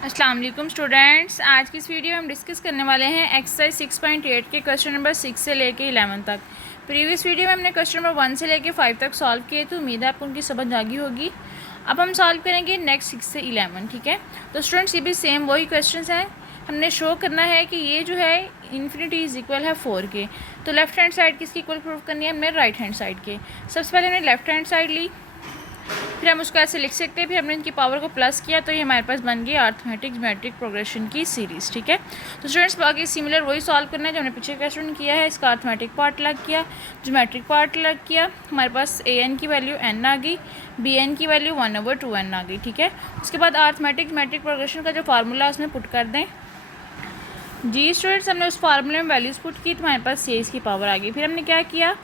अस्सलाम वालेकुम स्टूडेंट्स। आज की इस वीडियो में हम डिस्कस करने वाले हैं एक्सरसाइज 6.8 के क्वेश्चन नंबर 6 से लेके 11 तक। प्रीवियस वीडियो में हमने क्वेश्चन नंबर 1 से लेके 5 तक सॉल्व किए, तो उम्मीद है आपको उनकी समझ आ गई होगी। अब हम सॉल्व करेंगे नेक्स्ट 6 से 11, ठीक है। तो स्टूडेंट्स ये भी सेम वही क्वेश्चन हैं। हमने शो करना है कि ये जो है इन्फिनिटी इज इक्वल है 4 के। तो लेफ्ट हैंड साइड किसकी इक्वल प्रूव करनी है, हमने राइट हैंड साइड के। सबसे पहले हमने लेफ्ट हैंड साइड ली, फिर हम उसको ऐसे लिख सकते हैं, फिर हमने इनकी पावर को प्लस किया, तो ये हमारे पास बन गई अर्थमेटिक ज्योमेट्रिक प्रोग्रेशन की सीरीज़, ठीक है। तो स्टूडेंट्स बाकी सिमिलर वही सॉल्व करना है जो हमने पीछे क्वेश्चन किया है। इसका अर्थमेटिक पार्ट अलग किया, ज्योमेट्रिक पार्ट अलग किया। हमारे पास ए एन की वैल्यू एन आ गई, बी एन की वैल्यू 1/2n आ गई, ठीक है। उसके बाद अर्थमेटिक ज्योमेट्रिक प्रोग्रेशन का जो फार्मूला है उसमें पुट कर दें। जी स्टूडेंट्स, हमने उस फार्मूले में वैल्यूज़ पुट की तो हमारे पास से इसकी पावर आ गई। फिर हमने क्या किया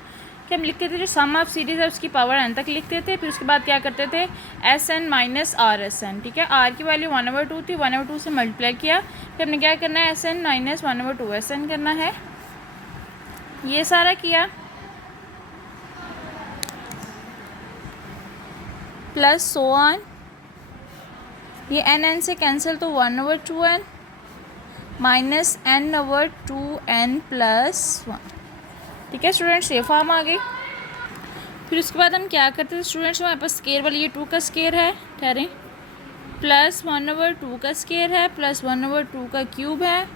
कि हम लिखते थे जो सम ऑफ सीरीज़ है उसकी पावर n तक लिखते थे। फिर उसके बाद क्या करते थे, S N minus R S N, ठीक है। आर की वैल्यू 1/2 थी, 1/2 से मल्टीप्लाई किया। फिर हमने क्या करना है, S N minus 1/2 S N करना है। ये सारा किया, प्लस सो ऑन। ये एन एन से कैंसिल, तो 1/2n माइनस n/2n प्लस 1, ठीक है स्टूडेंट्स। ये फॉर्म आ गई। फिर उसके बाद हम क्या करते थे स्टूडेंट्स, हमारे पास स्केयर वाली ये 2 का स्केयर है, ठहरें, प्लस 1/2 का स्केयर है, प्लस 1/2 का क्यूब है।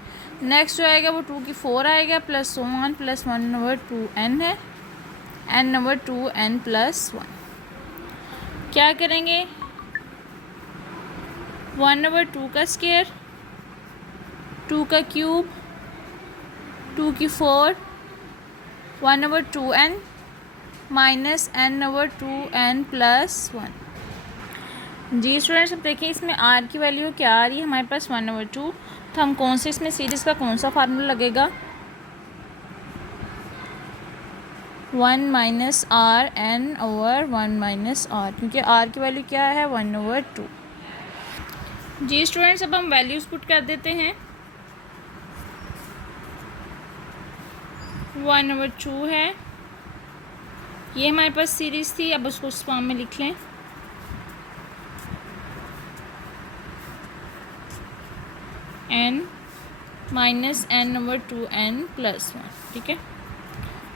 नेक्स्ट जो आएगा वो 2 की 4 आएगा, plus so on, plus 1/2n है, n/2n प्लस 1। क्या करेंगे, 1/2 का स्केयर, 2 का क्यूब, 2 की 4, 1/2n माइनस n/2n प्लस 1। जी स्टूडेंट्स, अब देखिए इसमें r की वैल्यू क्या आ रही है हमारे पास 1/2। तो हम कौन से इसमें सीरीज़ का कौन सा फार्मूला लगेगा, 1 minus R N over 1 minus R, क्योंकि r की वैल्यू क्या है 1/2। जी स्टूडेंट्स, अब हम वैल्यूज़ पुट कर देते हैं। 1/2 है, ये हमारे पास सीरीज़ थी, अब उसको उस फॉर्म में लिख लें। n माइनस n/2n प्लस 1, ठीक है।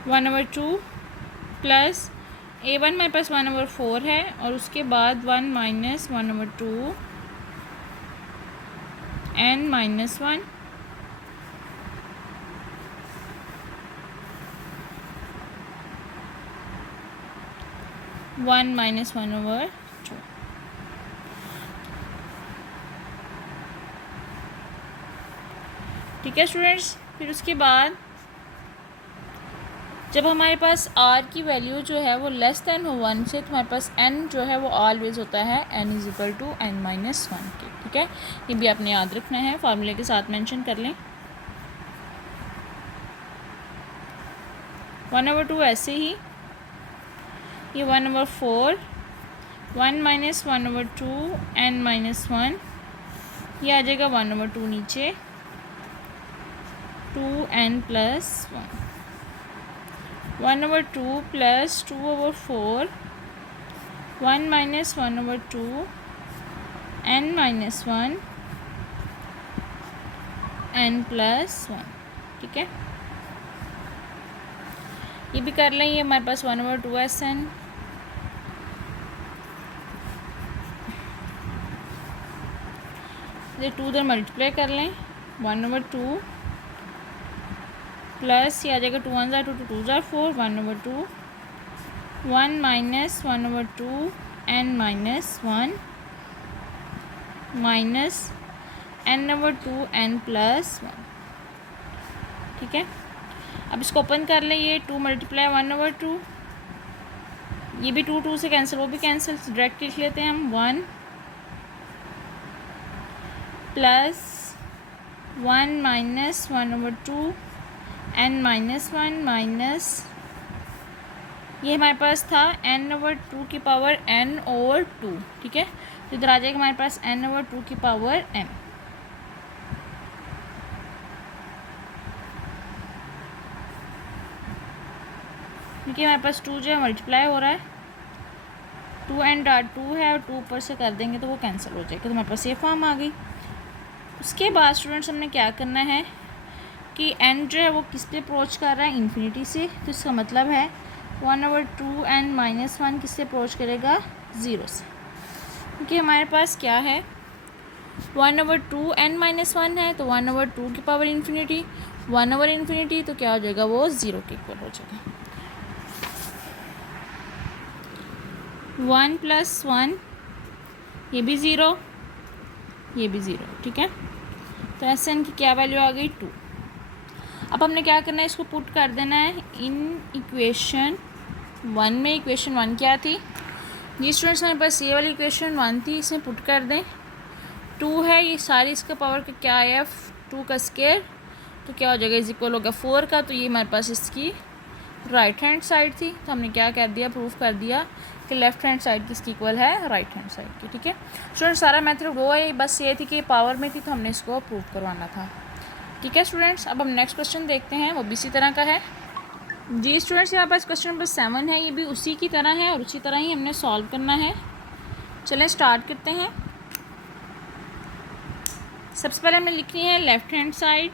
1/2 प्लस a1 हमारे पास 1/4 है, और उसके बाद 1 माइनस 1/2 n माइनस 1 1 माइनस 1/2, ठीक है स्टूडेंट्स। फिर उसके बाद जब हमारे पास r की वैल्यू जो है वो लेस दैन हो 1 से, तो हमारे पास n जो है वो ऑलवेज होता है n is equal to n minus 1 के, ठीक है। ये भी आपने याद रखना है, फार्मूले के साथ मेंशन कर लें। 1/2 ऐसे ही, ये 1/4, 1 माइनस 1/2 n माइनस 1, ये आ जाएगा 1/2 नीचे, 2n plus 1, 1/2 plus 2/4, 1 minus 1/2 n minus 1 n plus 1, ठीक है। ये भी कर लें, ये हमारे पास 1/2 एस एन, ये 2 उधर मल्टीप्लाई कर लें, 1/2 प्लस ये आ जाएगा 2 1 ज़ा 2 2 ज़ा 4, 1/2 1 minus 1/2 n minus 1 minus n/2 n plus 1, ठीक है। अब इसको ओपन कर लें, ये 2 मल्टीप्लाई 1/2, ये भी 2 2 से कैंसिल, वो भी कैंसिल, डायरेक्ट लिख लेते हैं हम, 1 plus 1 minus 1/2 n minus 1 minus, ये हमारे पास था n/2 की पावर n/2, ठीक है। तो इधर आ जाएगा हमारे पास n/2 की पावर m, क्योंकि हमारे पास 2 जो है मल्टीप्लाई हो रहा है, 2 एंड 2 है और 2 ऊपर से कर देंगे तो वो कैंसिल हो जाएगा। तो हमारे पास ये फॉर्म आ गई। उसके बाद स्टूडेंट्स हमने क्या करना है कि n जो है वो किस पे अप्रोच कर रहा है, इन्फिनिटी से। तो इसका मतलब है 1/2n-1 किससे अप्रोच करेगा, 0 से। क्योंकि हमारे पास क्या है 1/2n-1 है, तो 1/2 की पावर इन्फिनिटी, 1/इन्फिनिटी तो क्या हो जाएगा, वो 0 के इक्वल हो जाएगा। 1 + 1 ये भी 0, ये भी 0, ठीक है। तो Sn की क्या वैल्यू आ गई, 2। अब हमने क्या करना है, इसको पुट कर देना है इन इक्वेशन 1 में। इक्वेशन 1 क्या थी जी स्टूडेंट्स, हमारे पास ये वाली इक्वेशन 1 थी, इसमें पुट कर दें। 2 है, ये सारी इसका पावर का क्या है, 2 का स्केयर, तो क्या हो जाएगा, इज इक्वल होगा 4 का। तो ये हमारे पास इसकी राइट हैंड साइड थी, तो हमने क्या कर दिया, प्रूफ कर दिया कि लेफ्ट हैंड साइड किसकी इक्वल है, राइट हैंड साइड की, ठीक है। स्टूडेंट सारा मेथड वो है, बस ये थी कि पावर में थी तो हमने इसको प्रूव करवाना था, ठीक है स्टूडेंट्स। अब हम नेक्स्ट क्वेश्चन देखते हैं, वो भी इसी तरह का है जी स्टूडेंट्स। यहाँ पास क्वेश्चन नंबर 7 है, ये भी उसी की तरह है और उसी तरह ही हमने सॉल्व करना है। चलें स्टार्ट करते हैं। सबसे पहले हमें लिखनी है लेफ्ट हैंड साइड,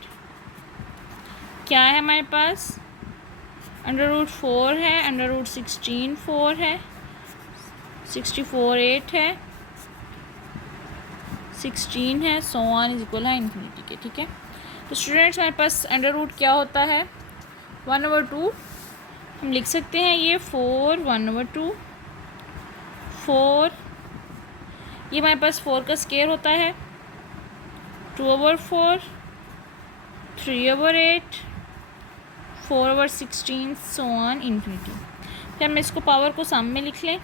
क्या है हमारे पास, √4 है, √16 4 है, 64 8 है, 16 है, सो ऑन इज इक्वल है इन्फिनिटी के, ठीक है। तो स्टूडेंट्स हमारे पास अंडर रूट क्या होता है, 1/2 हम लिख सकते हैं, ये 4 1/2 4, ये हमारे पास 4 का स्केयर होता है, 2/4 3/8 4/16 सो ऑन इन्फिनिटी। फिर हम इसको पावर को सम में लिख लें,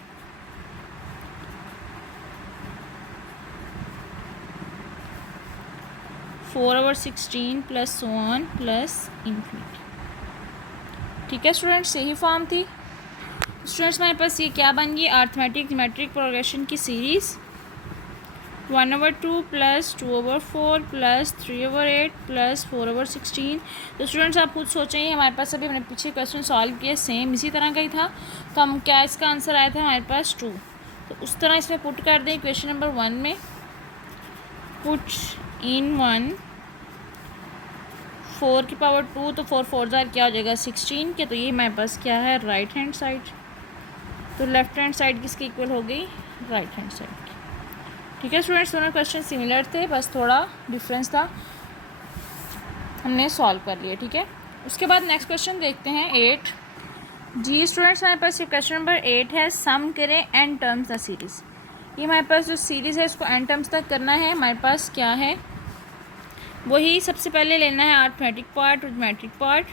(4/16 + सो ऑन प्लस इन्फिनिटी, ठीक है स्टूडेंट्स। यही फॉर्म थी स्टूडेंट्स। हमारे पास ये क्या बन गई, अरिथमेटिक ज्योमेट्रिक प्रोग्रेशन की सीरीज़, 1/2 + 2/4 + 3/8 + 4/16। तो स्टूडेंट्स आप खुद सोचें, हमारे पास अभी हमने पीछे क्वेश्चन सॉल्व किया सेम इसी तरह का ही था, तो हम क्या इसका आंसर आया था हमारे पास 2, तो उस तरह इसमें पुट कर दें इक्वेशन नंबर 1 में, पुट इन 1 4 की पावर 2, तो 4 4 जार क्या हो जाएगा 16 के, तो ये हमारे पास क्या है राइट हैंड साइड। तो लेफ्ट हैंड साइड किसकी इक्वल हो गई, राइट हैंड साइड की, ठीक है स्टूडेंट्स। दोनों क्वेश्चन सिमिलर थे, बस थोड़ा डिफरेंस था, हमने सॉल्व कर लिया, ठीक है। उसके बाद नेक्स्ट क्वेश्चन देखते हैं 8 जी स्टूडेंट्स। हमारे पास ये क्वेश्चन नंबर 8 है, सम करें एन टर्म्स द सीरीज़। ये हमारे पास जो सीरीज़ है इसको एन टर्म्स तक करना है। हमारे पास क्या है, वही सबसे पहले लेना है अरिथमेटिक पार्ट और ज्योमेट्रिक पार्ट।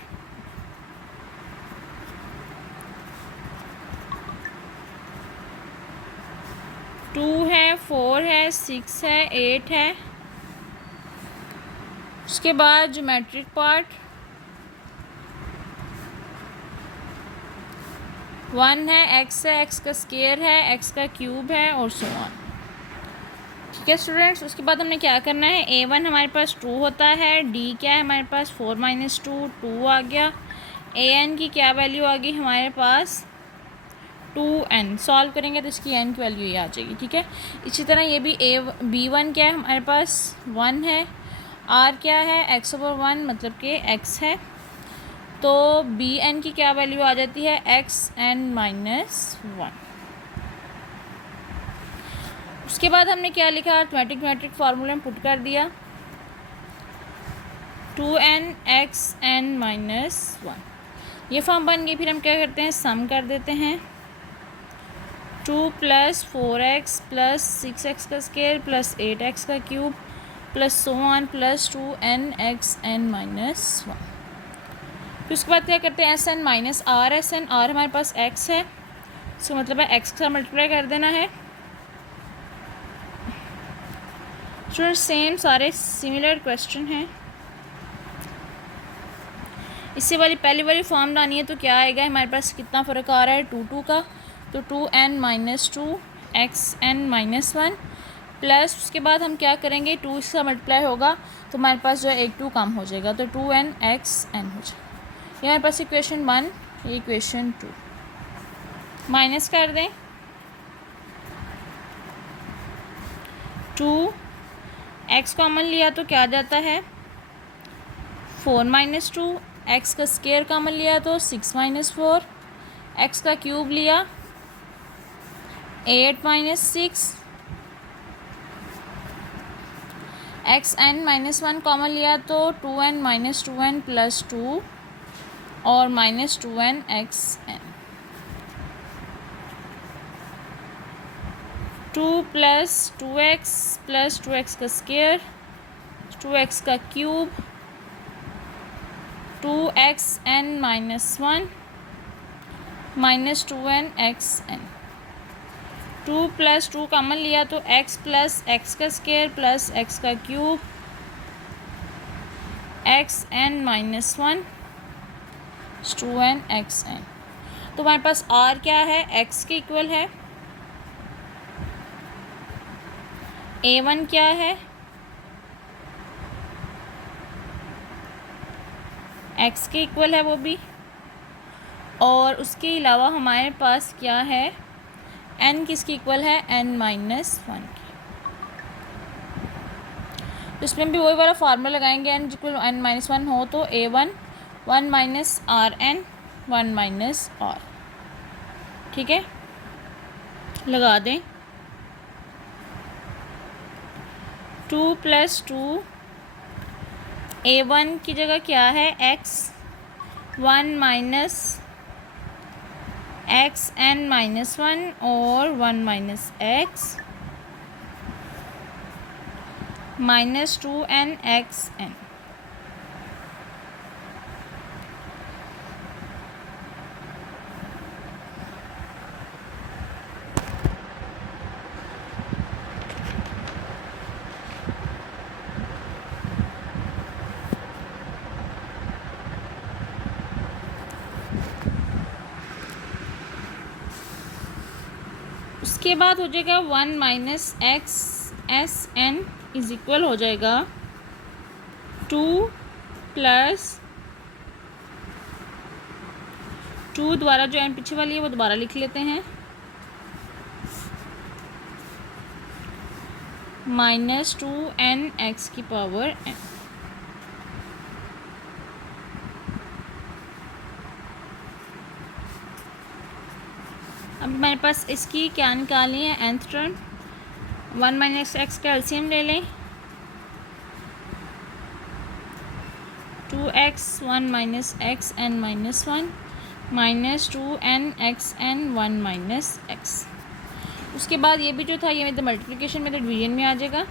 टू है, 4 है, 6 है, 8 है। उसके बाद ज्योमेट्रिक पार्ट 1 है, x है, x का स्केयर है, x का क्यूब है और सो ऑन, ठीक है स्टूडेंट्स। उसके बाद हमने क्या करना है, a1 हमारे पास 2 होता है, d क्या है हमारे पास 4 - 2 2 आ गया, an की क्या वैल्यू आ गई हमारे पास 2n। सॉल्व करेंगे तो इसकी n की वैल्यू ये आ जाएगी, ठीक है। इसी तरह ये भी b1 क्या है हमारे पास 1 है, r क्या है x/1 मतलब कि x है, तो bn की क्या वैल्यू आ जाती है xn-1। उसके बाद हमने क्या लिखा, अरिथमेटिक फार्मूले में पुट कर दिया 2n xn-1, ये फॉर्म बन गई। फिर हम क्या करते हैं, सम कर देते हैं, 2 + 4x + 6x का स्केयर + 8x का cube + so on + 2n xn-1। फिर उसके बाद क्या करते हैं, Sn - r, Sn r हमारे पास x है, इसका मतलब है x का मल्टीप्लाई कर देना है। स्टूडेंट सेम सारे सिमिलर क्वेश्चन हैं, इससे वाली पहली वाली फॉर्म लानी है तो क्या आएगा, हमारे पास कितना फ़र्क आ रहा है 2 का, तो 2n - 2 xn-1 प्लस उसके बाद हम क्या करेंगे, 2 इसका मल्टीप्लाई होगा तो हमारे पास जो है एक 2 कम हो जाएगा, तो 2n xn हो जाएगा। ये हमारे पास इक्वेशन 1, ये इक्वेशन 2, माइनस कर दें 2 एक्स कॉमन लिया तो क्या जाता है 4 माइनस 2, एक्स का स्क्वायर कॉमन लिया तो 6 माइनस 4, एक्स का क्यूब लिया 8 minus 6, X N minus 1 common लिया तो 2n माइनस 2n प्लस 2 और minus 2n X N, 2 plus 2x का स्क्वायर, 2x का cube, 2xn minus 1 minus 2n X N, 2 plus 2 common लिया तो x प्लस x का स्क्वायर प्लस x का cube, X N minus 1 2n X N. तो हमारे पास r क्या है, x के इक्वल है, a1 क्या है, x के इक्वल है वो भी, और उसके अलावा हमारे पास क्या है n किसके इक्वल है, n माइनस 1 की। तो इसमें भी वही वाला फार्मूला लगाएंगे, n इक्वल n माइनस 1 हो तो a1 1 minus R N 1 minus R, ठीक है, लगा दें। 2 प्लस 2 a1 की जगह क्या है x, 1 minus X N minus 1 और 1 minus X minus 2n X N. उसके बाद हो जाएगा 1 minus X S N is equal हो जाएगा 2 प्लस 2 द्वारा जो एन पीछे वाली है वो दोबारा लिख लेते हैं, माइनस 2n एक्स की पावर n। अब हमारे पास इसकी क्या निकालनी है, nth टर्म, 1 माइनस एक्स का एलसीएम ले लें, 2x 1 minus X N minus 1 minus 2n X N 1 minus X. उसके बाद ये भी जो था ये मेरे मल्टीप्लिकेशन में तो डिवीजन में आ जाएगा,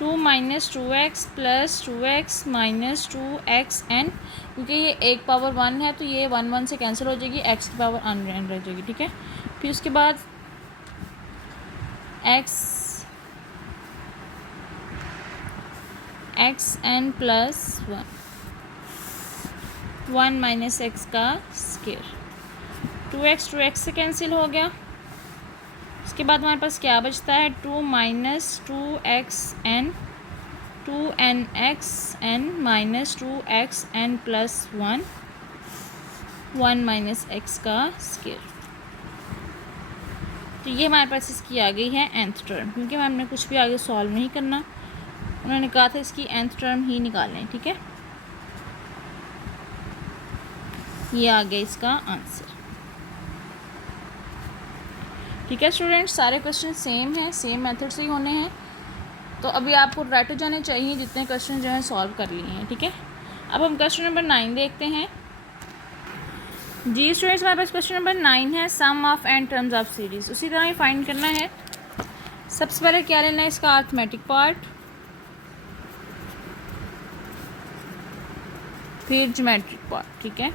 2 minus 2x plus 2x minus 2x n, क्योंकि ये एक पावर 1 है तो ये 1 1 से कैंसिल हो जाएगी, x की पावर n रह जाएगी, ठीक है। फिर उसके बाद X N plus 1 minus x का स्क्वायर, 2x से कैंसिल हो गया। उसके बाद हमारे पास क्या बचता है, 2 minus 2x n 2n X N minus 2x n plus 1 minus x का स्क्वायर। तो ये हमारे पास इसकी आ गई है nth टर्म, क्योंकि हमने कुछ भी आगे सॉल्व नहीं करना, उन्होंने कहा था इसकी nth टर्म ही निकालें, ठीक है। ये आ गया इसका आंसर, ठीक है स्टूडेंट्स। सारे क्वेश्चन सेम हैं, सेम मेथड से ही होने हैं, तो अभी आपको राइट हो जाने चाहिए जितने क्वेश्चन जो हैं सॉल्व कर लिए हैं, ठीक है। अब हम क्वेश्चन नंबर 9 देखते हैं। जी स्टूडेंट्स, हमारे पास क्वेश्चन नंबर 9 है, sum of n terms of series. उसी तरह ही फाइंड करना है। सबसे पहले क्या लेना है, इसका अर्थमेटिक पार्ट, फिर ज्योमेट्रिक पार्ट, ठीक है।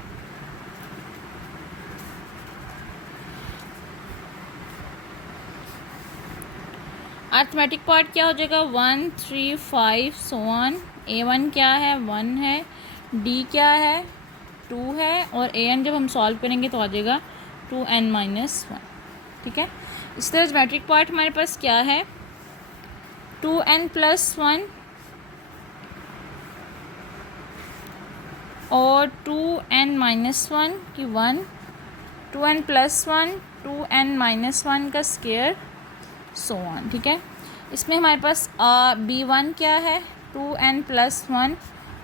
अर्थमेटिक पार्ट क्या हो जाएगा, 1 3 5 सो ऑन। a1 क्या है, 1 है, d क्या है, 2 है, और an जब हम सॉल्व करेंगे तो आ जाएगा 2n माइनस 1, ठीक है। इस तरह ज्योमेट्रिक पार्ट हमारे पास क्या है, 2n प्लस 1 और 2n माइनस 1 की 1, 2n प्लस 1 2n माइनस 1 का स्क्वायर सो ऑन, ठीक है। इसमें हमारे पास B1 क्या है 2n+1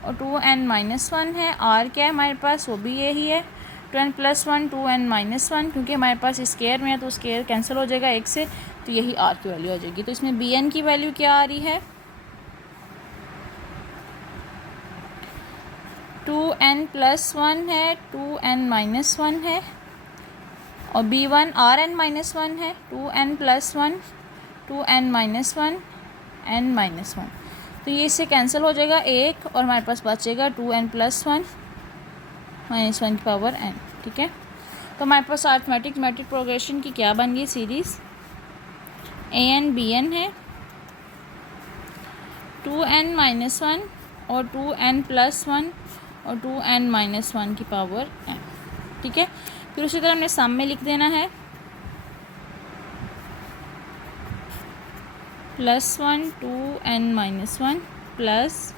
और 2n-1 है। R क्या है हमारे पास, वो भी यही है 2n+1 2n-1, क्योंकि हमारे पास स्केयर में है तो स्केयर कैंसिल हो जाएगा एक से, तो यही R की वैल्यू आ जाएगी। तो इसमें Bn की वैल्यू क्या आ रही है 2n+1 है 2n-1 है, और B1 Rn-1 है 2n+1 2n-1 n-1, तो ये इससे कैंसिल हो जाएगा एक, और हमारे पास बचेगा 2n+1 -1 की पावर n। ठीक है, तो हमारे पास अरिथमेटिक मेट्रिक प्रोग्रेशन की क्या बन गई सीरीज़, an bn है 2n-1 और 2n+1 और 2n-1 की पावर n। ठीक है, फिर उसी तरह हमने सम में लिख देना है +1 2n-1 plus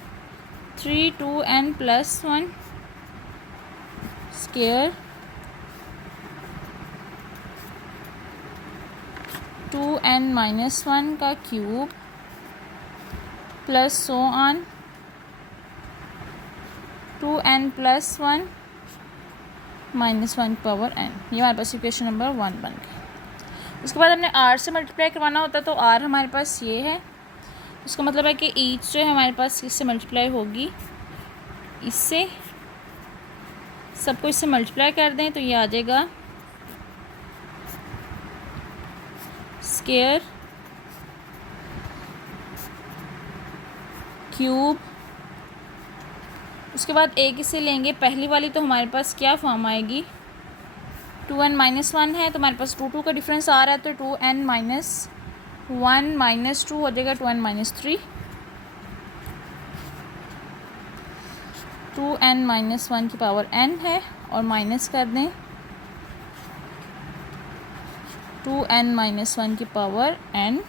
3 2n+1 square 2n-1 का cube plus so on 2n+1 -1 power n। ये हमारे पास इक्वेशन नंबर 1 बन गई। उसके बाद हमने r से मल्टीप्लाई करवाना होता है, तो r हमारे पास ये है, उसका मतलब है कि ईच जो है हमारे पास इससे मल्टीप्लाई होगी, इससे सबको इससे मल्टीप्लाई कर दें तो ये आ जाएगा स्क्वायर क्यूब। उसके बाद एक इसे लेंगे, पहली वाली तो हमारे पास क्या फॉर्म आएगी 2n-1 है, तो हमारे पास 2 का डिफरेंस आ रहा है, तो 2n-1 -2 हो जाएगा 2n-3 2n-1 की पावर n है, और माइनस कर दें 2n-1 की पावर n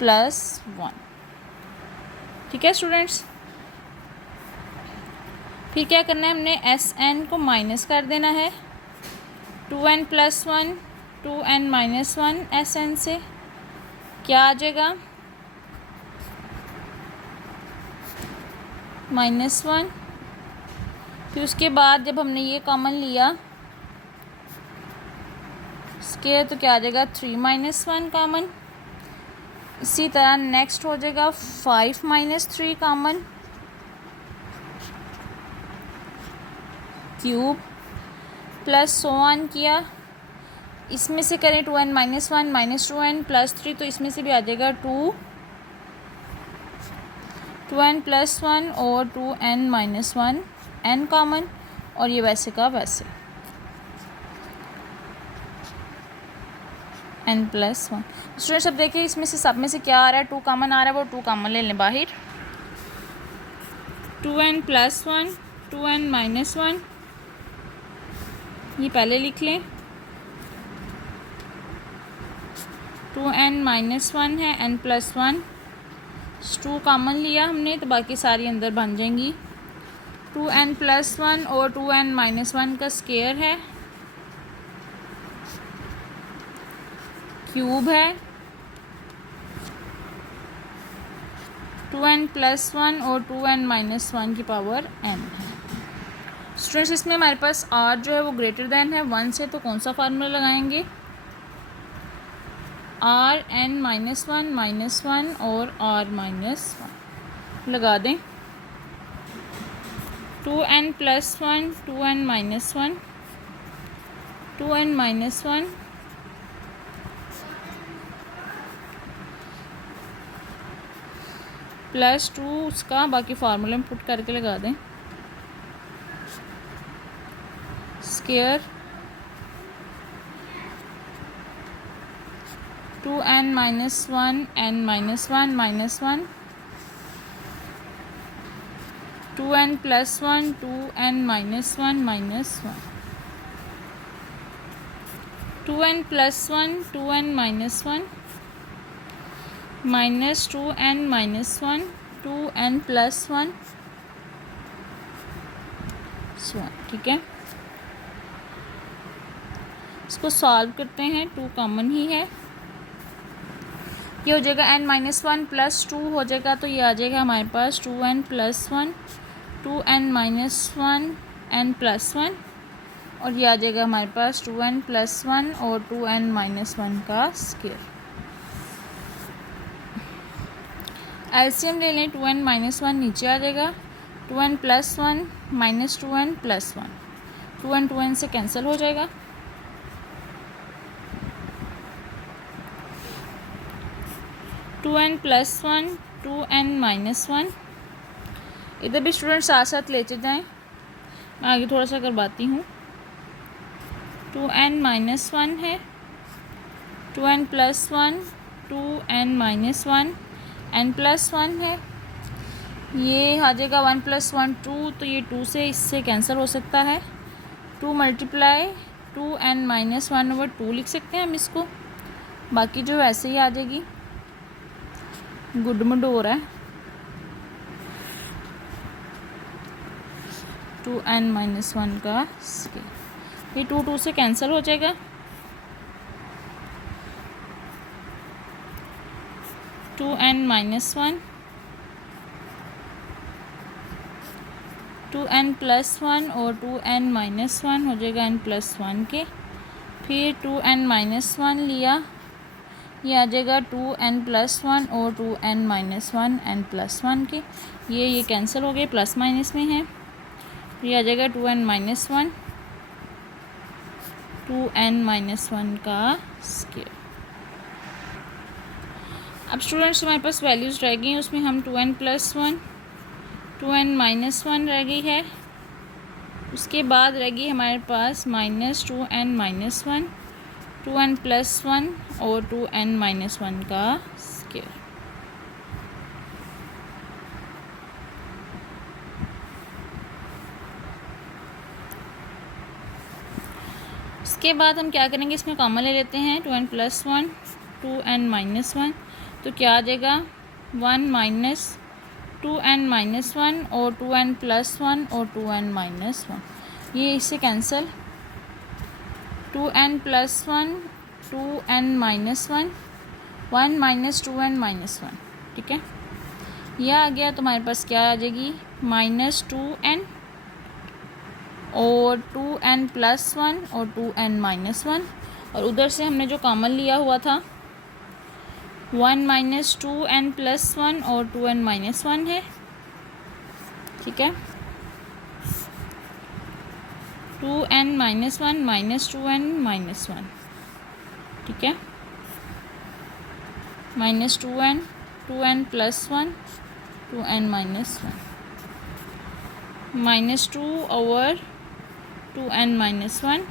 +1। ठीक है स्टूडेंट्स, फिर क्या करना है, हमने Sn को माइनस कर देना है 2n+1 2n-1 Sn से क्या आ जाएगा -1। फिर उसके बाद जब हमने ये कॉमन लिया स्क्वायर तो क्या आ जाएगा 3-1 कॉमन। इसी तरह नेक्स्ट हो जाएगा 5-3 common cube plus so on किया, इसमें से करें 2n-1 -2n +3, तो इसमें से भी आ जाएगा 2n+1 और 2n-1 n कॉमन, और ये वैसे का वैसे n+1। स्टूडेंट्स अब देखिए इसमें से सब में से क्या आ रहा है, 2 कॉमन आ रहा है, वो 2 कॉमन ले लें बाहर, 2n+1 2n-1 ये पहले लिख लें, 2n-1 है n+1, 2 कॉमन लिया हमने तो बाकी सारी अंदर बन जाएंगी। 2n+1 और 2n-1 का स्क्वायर है, क्यूब है 2n+1 और 2n-1 की पावर n है। स्टूडेंट्स इसमें हमारे पास r जो है वो ग्रेटर दैन है 1 से, तो कौन सा फार्मूला लगाएंगे, Rn-1 -1 और r-1 लगा दें, 2n+1 2n-1 2n-1 +2 उसका बाकी फार्मूले में पुट करके लगा दें, square 2n-1 n-1 -1 2n+1 2n-1 -1 2n+1 2n-1 -2n-1 2n+1 ठीक है, इसको सॉल्व करते हैं, 2 कॉमन ही है, ये हो जाएगा n minus one plus two हो जाएगा, तो ये आ जाएगा हमारे पास 2n plus one, 2n minus one, n plus one, और ये आ जाएगा हमारे पास 2n प्लस वन और 2n माइनस वन का स्क्वायर। एलसीएम ले लें, 2n माइनस वन नीचे आ जाएगा, 2n plus one minus 2n plus one, 2n से कैंसिल हो जाएगा। Two N plus one, 2n minus one, इधर भी स्टूडेंट साथ साथ लेते जाएं, मैं आगे थोड़ा सा करवाती हूँ। 2n माइनस वन है, 2n plus one, 2n minus one, n plus one है, ये आ जाएगा 1 प्लस 1 2, तो ये 2 से इससे कैंसिल हो सकता है। 2 multiply 2n minus one over 2 लिख सकते हैं हम इसको, बाकी जो वैसे ही आ जाएगी। गुडमुड हो रहा है। 2n माइनस वन का स्क्वायर, ये 2 से कैंसिल हो जाएगा। 2n minus one, 2n plus one और 2n माइनस वन हो जाएगा n प्लस वन के, फिर 2n माइनस वन लिया, ये आ जाएगा 2n प्लस वन और 2n minus one n plus one के, ये कैंसिल हो गए, प्लस माइनस में है, ये आ जाएगा 2n minus one, 2n minus one का स्क्वायर। अब स्टूडेंट्स हमारे पास वैल्यूज़ रह गई, उसमें हम 2n plus one, 2n minus one रह गई है, उसके बाद रह गई हमारे पास minus 2n minus one, 2n plus one और 2n माइनस वन का स्क्वायर। इसके बाद हम क्या करेंगे, इसमें कॉमन ले लेते हैं, 2n plus one, 2n minus one, तो क्या आ जाएगा 1 माइनस 2n माइनस वन और 2n प्लस वन और 2n माइनस वन, ये इससे cancel. 2n plus one, 2n minus one, 1 minus 2n minus one, ठीक है, यह आ गया, तो हमारे पास क्या आ जाएगी माइनस 2n और 2n प्लस वन और 2n माइनस वन, और उधर से हमने जो कॉमन लिया हुआ था 1 माइनस 2n प्लस वन और 2n माइनस वन है, ठीक है, 2n minus one minus 2n minus one, ठीक है, minus 2n, 2n plus one, 2n minus one, minus 2 over 2n minus one,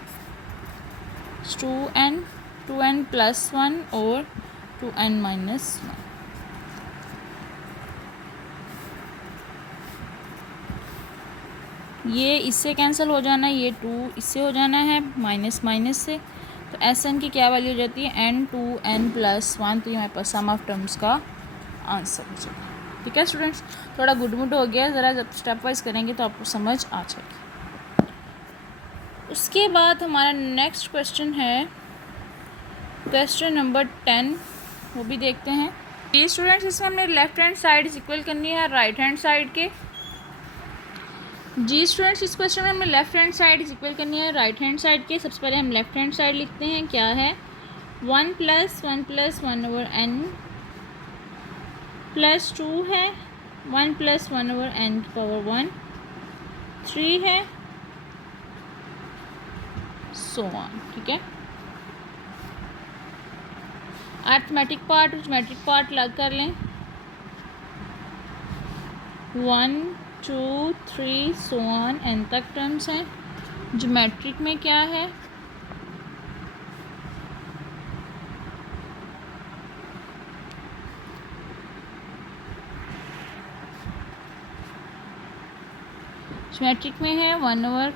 2n, 2n plus one और 2n minus one. ये इससे cancel हो जाना है, ये 2 इससे हो जाना है माइनस माइनस से, तो एस एन की क्या वैल्यू हो जाती है n 2n प्लस वन, तो ये हमारे पास सम ऑफ टर्म्स का आंसर हो जाएगा। ठीक है स्टूडेंट्स, थोड़ा गुडमुड हो गया, ज़रा जब स्टेप वाइज करेंगे तो आपको समझ आ जाएगी। उसके बाद हमारा नेक्स्ट क्वेश्चन है क्वेश्चन नंबर 10, वो भी देखते हैं। ये स्टूडेंट्स, इसमें हमने लेफ्ट हैंड साइड इक्वल करनी है राइट हैंड साइड के। जी स्टूडेंट्स, इस क्वेश्चन में हमें लेफ्ट हैंड साइड इक्वल करनी है राइट हैंड साइड के। सबसे पहले हम लेफ्ट हैंड साइड लिखते हैं, क्या है 1 प्लस 1 ओवर n प्लस 2 है, 1 प्लस 1 ओवर n की पावर 1, 3 है, सो ऑन। ठीक है, अर्थमेटिक पार्ट और ज्योमेट्रिक पार्ट अलग कर लें। 1 2 3 सो ऑन n तक टर्म्स हैं। ज्योमेट्रिक में क्या है, ज्योमेट्रिक में है 1 ओवर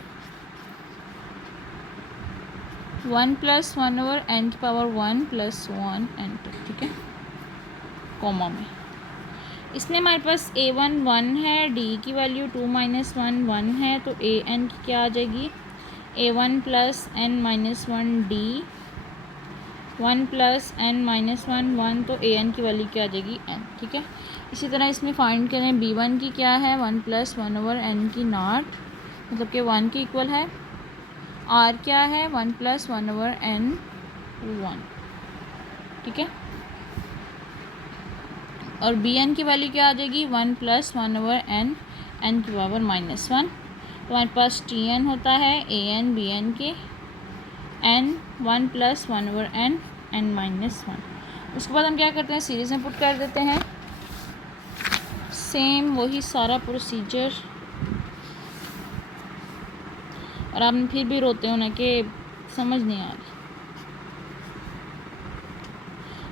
1 प्लस 1 ओवर n की power 1 plus so on n तक। ठीक है, कॉमा में इसमें हमारे पास a1 1 है, d की वैल्यू 2 माइनस 1 1 है, तो an की क्या आ जाएगी a1 plus n minus 1 d 1 plus N minus 1 तो ए एन की वैल्यू क्या आ जाएगी एन, ठीक है। इसी तरह इसमें फाइंड करें बी वन की क्या है, 1 प्लस 1/n की नॉट, मतलब कि 1 के इक्वल है। आर क्या है, 1 प्लस 1/n 1, ठीक है। और बी एन की वैल्यू क्या आ जाएगी, 1 प्लस 1/n एन की पावर -1। तो हमारे पास टी एन होता है ए एन बी एन के एन 1 प्लस 1/n एन -1। उसके बाद हम क्या करते हैं, सीरीज़ में पुट कर देते हैं, सेम वही सारा प्रोसीजर। और आप फिर भी रोते हो ना कि समझ नहीं आ रही।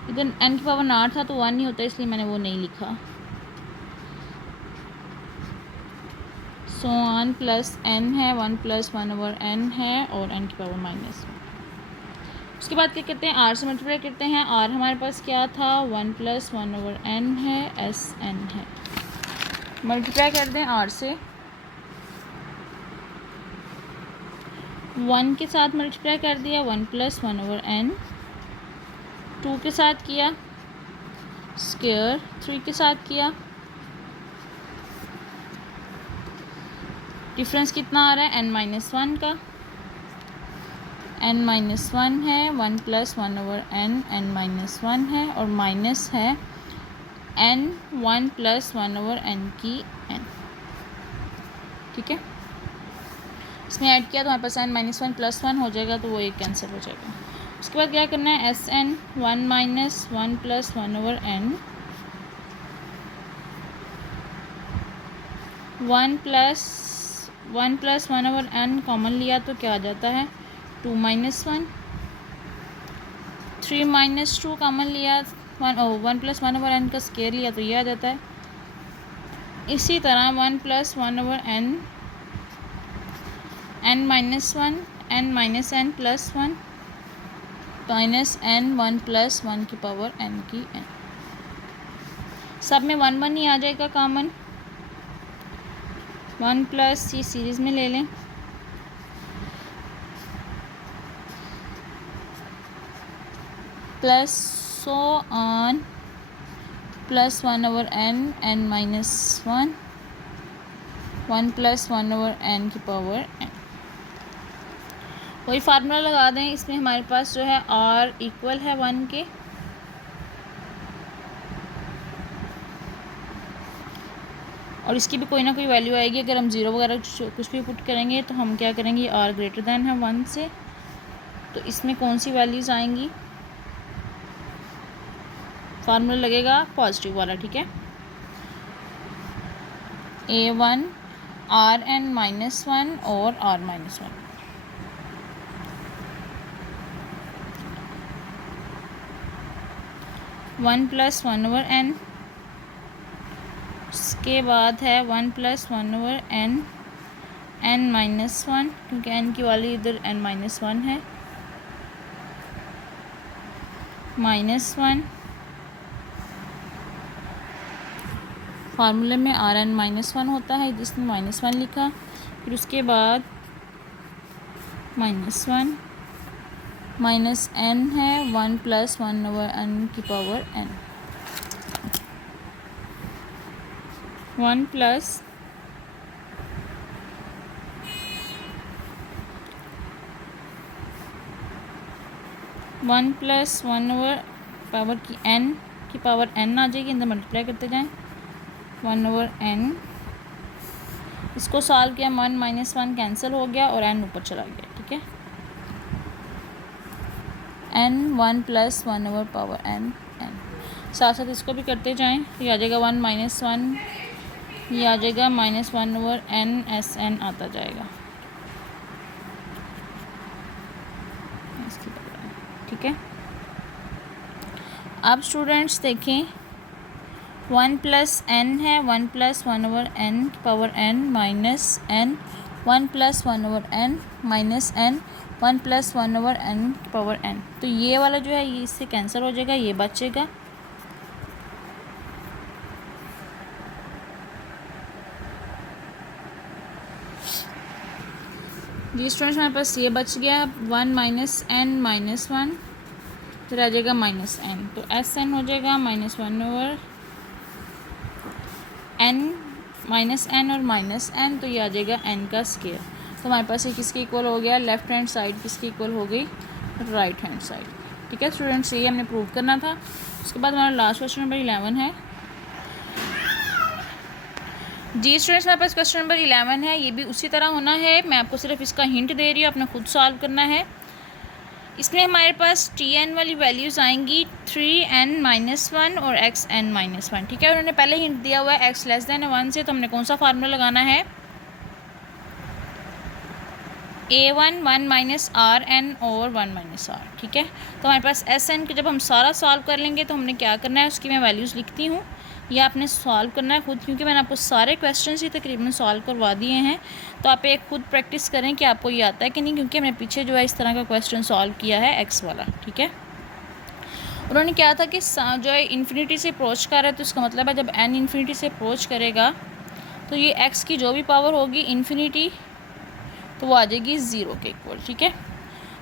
इधर एन की पावर 8 था तो 1 नहीं होता, इसलिए मैंने वो नहीं लिखा। सो ऑन प्लस एन है, 1 प्लस 1/n है और एन की पावर -1। उसके बाद क्या करते हैं, आर से मल्टीप्लाई करते हैं। आर हमारे पास क्या था, 1 प्लस 1/n है, एस एन है। मल्टीप्लाई कर दें आर से, 1 के साथ मल्टीप्लाई कर दिया, 1 प्लस 1/n, 2 के साथ किया स्क्वायर, 3 के साथ किया, डिफरेंस कितना आ रहा है n-1 का, n-1 है, 1 प्लस 1/n n-1 है और माइनस है n 1 प्लस 1/n की n, ठीक है। इसमें ऐड किया तो हमारे पास n-1 प्लस 1 हो जाएगा, तो वो एक कैंसिल हो जाएगा। उसके बाद क्या करना है, S N 1 minus 1 plus 1/n 1 plus 1/n common लिया तो क्या आ जाता है, 2 माइनस 1, 3 माइनस 2 कॉमन लिया, 1 प्लस 1/n का स्क्वायर लिया तो ये आ जाता है। इसी तरह 1 plus 1/n n-1 n-n plus 1 minus n 1 plus 1 की पावर n की n, सब में 1 1 ही आ जाएगा कॉमन। 1 प्लस सी सीरीज़ में ले लें, plus so on plus 1/n n-1 1 plus 1/n की पावर n। वही फार्मूला लगा दें, इसमें हमारे पास जो है r इक्वल है 1 के, और इसकी भी कोई ना कोई वैल्यू आएगी। अगर हम 0 वगैरह कुछ भी पुट करेंगे तो हम क्या करेंगे, r ग्रेटर दैन है 1 से, तो इसमें कौन सी वैल्यूज़ आएंगी, फार्मूला लगेगा पॉजिटिव वाला, ठीक है। a1 rn-1 और r-1, 1 प्लस 1/n, उसके बाद है 1 प्लस 1/n n-1, क्योंकि n की वैल्यू इधर n-1 है, -1 फार्मूले में rn-1 होता है, जिसने -1 लिखा। फिर उसके बाद -1 माइनस n है, 1 प्लस 1/n की power n, 1 plus 1 plus 1 power की n की पावर n आ जाएगी, अंदर मल्टीप्लाई करते जाएं, 1/n। इसको सॉल्व किया, 1 माइनस 1 कैंसिल हो गया और n ऊपर चला गया, ठीक है। n 1 प्लस 1/n n, साथ साथ इसको भी करते जाएं, ये आ जाएगा 1 माइनस 1, ये आ जाएगा -1/n एस एन आता जाएगा, ठीक है। अब स्टूडेंट्स देखें, 1 प्लस n है, 1 plus 1/n power n minus n, 1 plus 1/n minus n, 1 plus 1/n power n, तो ये वाला जो है ये इससे कैंसिल हो जाएगा, ये बचेगा। जी स्टूडेंट्स, हमारे पास ये बच गया 1 माइनस n -1 फिर आ जाएगा माइनस एन, तो एस एन हो जाएगा -1/n माइनस एन और माइनस एन, तो ये आ जाएगा एन का स्क्वायर। तो हमारे पास ये किसके इक्वल हो गया, लेफ्ट हैंड साइड किसकी इक्वल हो गई, राइट हैंड साइड। ठीक है स्टूडेंट्स, ये हमने प्रूव करना था। उसके बाद हमारा लास्ट क्वेश्चन नंबर 11 है। जी स्टूडेंट्स, हमारे पास क्वेश्चन नंबर 11 है, ये भी उसी तरह होना है। मैं आपको सिर्फ इसका हिंट दे रही हूँ, आपने खुद सॉल्व करना है। इसमें हमारे पास Tn वाली वैल्यूज़ आएंगी 3n-1 और xn-1। ठीक है, उन्होंने पहले हिंट दिया हुआ है x लेस देन 1 से, तो हमने कौन सा फार्मूला लगाना है, a1 1 माइनस आर एन और 1 माइनस आर। ठीक है, तो हमारे पास एस एन के जब हम सारा सॉल्व कर लेंगे तो हमने क्या करना है, उसकी मैं वैल्यूज़ लिखती हूँ, या आपने सॉल्व करना है खुद, क्योंकि मैंने आपको सारे क्वेश्चंस ही तकरीबन सॉल्व करवा दिए हैं। तो आप एक खुद प्रैक्टिस करें कि आपको ये आता है कि नहीं, क्योंकि हमने पीछे जो है इस तरह का क्वेश्चन सॉल्व किया है एक्स वाला। ठीक है, उन्होंने क्या था कि जो है इन्फिनिटी से अप्रोच कर रहा है, तो इसका मतलब है जब एन इन्फिनिटी से अप्रोच करेगा तो ये एक्स की जो भी पावर होगी इन्फिनिटी, तो वो आ जाएगी 0 के इक्वल। ठीक है,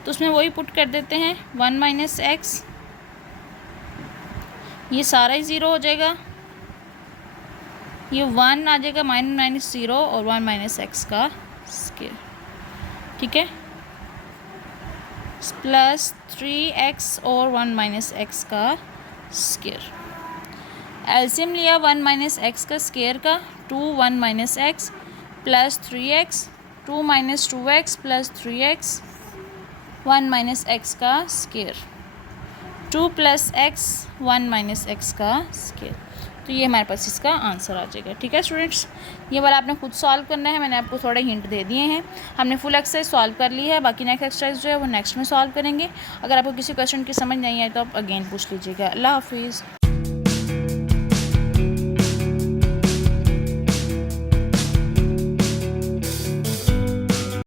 तो उसमें वही पुट कर देते हैं 1 माइनस एक्स, ये सारा ही 0 हो जाएगा, ये 1 आ जाएगा -0 और 1 माइनस एक्स का स्क्वायर। ठीक है, प्लस 3x और 1 माइनस एक्स का स्क्वायर। एलसीएम लिया 1 माइनस एक्स का स्क्वायर का, 2 1 minus x plus 3x, 2 minus 2x plus 3x, 1 minus x का square, 2 plus x 1 minus x का स्क्वायर। तो ये हमारे पास इसका आंसर आ जाएगा। ठीक है स्टूडेंट्स, ये वाला आपने खुद सॉल्व करना है, मैंने आपको थोड़े हिंट दे दिए हैं। हमने फुल एक्सरसाइज सॉल्व कर ली है, बाकी नेक्स्ट एक्सरसाइज जो है वो नेक्स्ट में सॉल्व करेंगे। अगर आपको किसी क्वेश्चन की समझ नहीं आए तो आप अगेन पूछ लीजिएगा। अल्लाह हाफिज़।